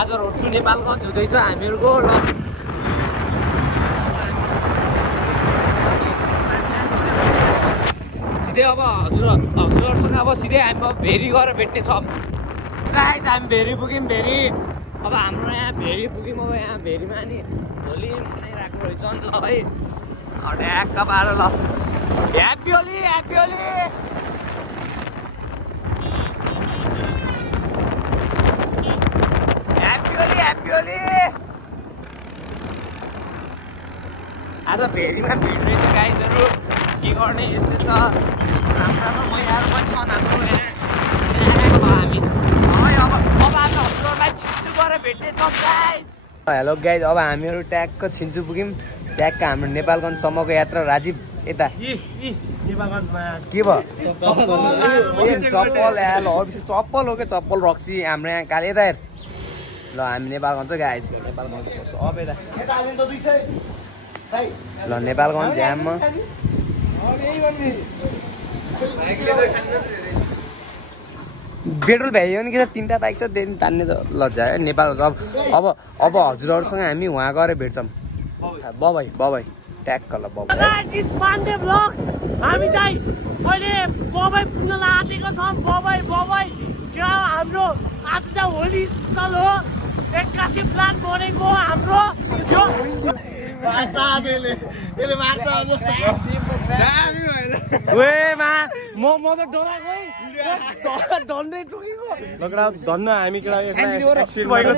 आज road to Nepalgunj हुँदैछ हामीहरूको ल सिधै अब हजुरहरूसँग अब सिधै हामी भेरी गएर भेट्ने छौँ गाइज हामी भेरी पुग्यौँ भेरी अब हाम्रो यहाँ भेरी पुग्यौँ अब यहाँ भेरीमा नि होली मनाइरहेको रहेछ नि ल है ढ्याक्क पाएर ल happy Holi happy Holi happy Holi happy Holi आज भेरीमा भिड रहेछ गाइजहरू के गर्ने यस्तै छ यस्तो राम्रो राम्रो मैलाहरू पनि छन् हाम्रो हामी अब आज हजुरहरूलाई छिन्चु गरेर भेट्नेछौँ गाइज हेलो गाइज अब हामीहरू ट्यागको छिन्चु पुग्यौँ ट्यागको हाम्रो नेपालगञ्जसम्मको यात्रा राजीव यता के भयो चप्पल ल चप्पल हो क्या चप्पल रक्सी हाम्रो यहाँ काले यता ल हामी नेपालगञ्ज गाइज नेपालगञ्ज अब यता ल नेपालगञ्ज जाममा पेट्रोल भ्याइयो नि कि त 3टा बाइक छ त्यही तान्ने त लज्जा नेपाल अब हजुरहरूसँग हामी वहाँ गएर भेट्छौँ बबाई ट्याक्क ल बबाई हामी चाहिँ अहिले बबाई पुग्न लागेको छौँ बबाई हाम्रो आज चाहिँ होली स्थल हो 81 प्लान बनेको हाम्रो म त डन्नै टुकेको धन्न हामी भएको छ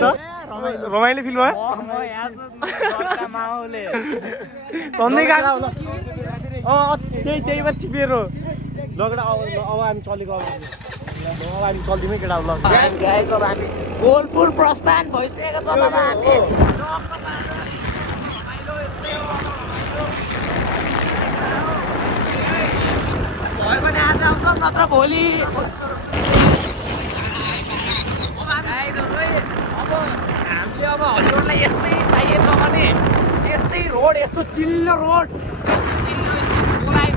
रमाइलो फिल भयो धन्दै गएको त्यही भएर चिपेर लगडा अब हामी चलेको अब हामी चल्दिमै केटा ल गाइज अब हामी गोलपुर प्रस्थान भइसकेको छ बाबा हामी भयो भने आज आउँछौँ नत्र भोलि अब हामीले अब हजुरहरूलाई यस्तै चाहिएको छ भने यस्तै रोड यस्तो चिल्लो रोड यस्तो लाइन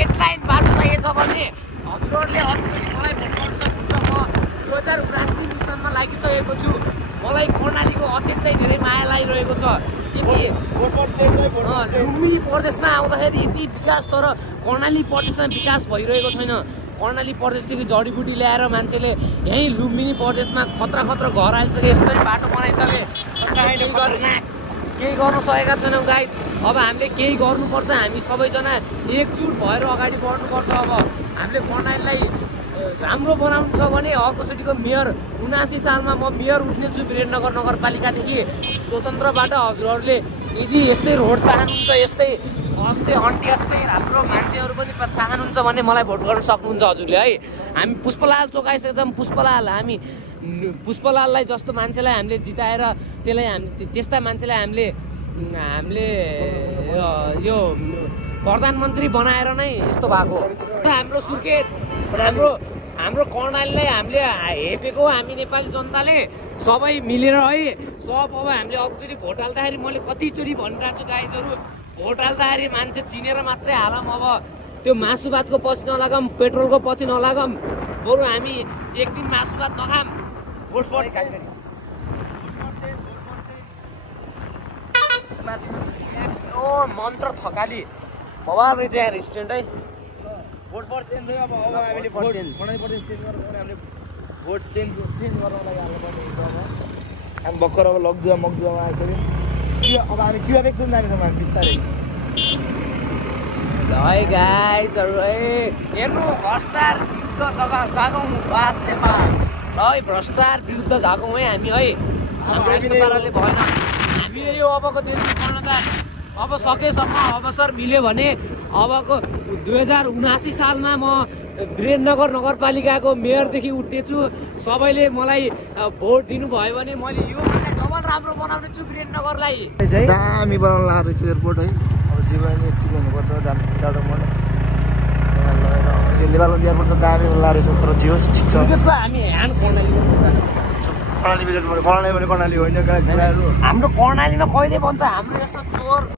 एक लाइन बाटो चाहिएको छ भने हजुरहरूले अरूले मलाई भोट गर्न सक्नुहुन्छ म 2079 मिसनमा लागिसकेको छु मलाई कर्णालीको अत्यन्तै धेरै माया लागिरहेको छ लुम्बिनी प्रदेशमा आउँदाखेरि यति विकास तर कर्णाली प्रदेशमा विकास भइरहेको छैन कर्णाली प्रदेशदेखि जडीबुटी ल्याएर मान्छेले यहीँ लुम्बिनी प्रदेशमा खतरा घर हालिसके यसरी बाटो बनाइसके केही गर्न सकेका छैनौँ गाइज अब हामीले केही गर्नुपर्छ हामी सबैजना एकजुट भएर अगाडि बढ्नुपर्छ अब हामीले कर्णालीलाई राम्रो बनाउनु छ भने अर्कोचोटिको मेयर 79 सालमा म मेयर उठ्नेछु वीरेन्द्रनगर नगरपालिकादेखि स्वतन्त्रबाट हजुरहरूले यदि यस्तै रोड चाहनुहुन्छ यस्तै यस्तै राम्रो मान्छेहरू पनि चाहनुहुन्छ भने मलाई भोट गर्न सक्नुहुन्छ हजुरले है हामी पुष्पलाल चोकाइसकेको छौँ हामी पुष्पलाललाई जस्तो मान्छेलाई हामीले जिताएर त्यस्ता मान्छेलाई हामीले यो प्रधानमन्त्री बनाएर नै यस्तो भएको हाम्रो सुर्खेत हाम्रो कर्णालीलाई हामीले हेपेको हामी नेपाली जनताले सबै मिलेर है अब हामीले अर्कोचोटि भोट हाल्दाखेरि मैले कतिचोटि भनिरहेको छु गाइजहरू भोट हाल्दाखेरि मान्छे चिनेर मात्रै हालौँ अब त्यो मासु भातको पछि नलागौँ पेट्रोलको पछि नलागौँ बरु हामी एक दिन मासु भात नखाम मन्त्र थकाली बवाल रहेछ यहाँ रेस्टुरेन्ट है भोट चेन्ज अब हामीले भोट चेन्ज गर्नको लागि हाल्नुपर्ने हामी भर्खर अब मगजुवामा आइसक्यौँ अब हामी क्युआरएक्स पनि जानेछौँ हामी बिस्तारै है गाइजहरू है हेर्नु भ्रष्टाचार विरुद्ध जागौँ बास नेपाल है भ्रष्टाचार विरुद्ध जागौँ है हामी है हाम्रो यस्तो पाराले भएन हामीले यो अबको देशको जनता अब सकेसम्म अवसर मिल्यो भने अबको 2079 सालमा म वीरेन्द्रनगर नगरपालिकाको मेयरदेखि उठ्नेछु सबैले मलाई भोट दिनुभयो भने मैले योभन्दा डबल राम्रो बनाउने छु वीरेन्द्रनगरलाई दामी बनाउनु लागेको रहेछ एयरपोर्ट है अब जीवन यतिको हुनुपर्छ जाडोमा यो नेपालको एयरपोर्ट त दामी बनाउनु लागेको रहेछ तर जियोस् ठिक छ हामी ह्यान्ड कर्णाली कर्णाली होइन हाम्रो कर्णालीमा कहिले बन्छ हाम्रो यस्तो चोर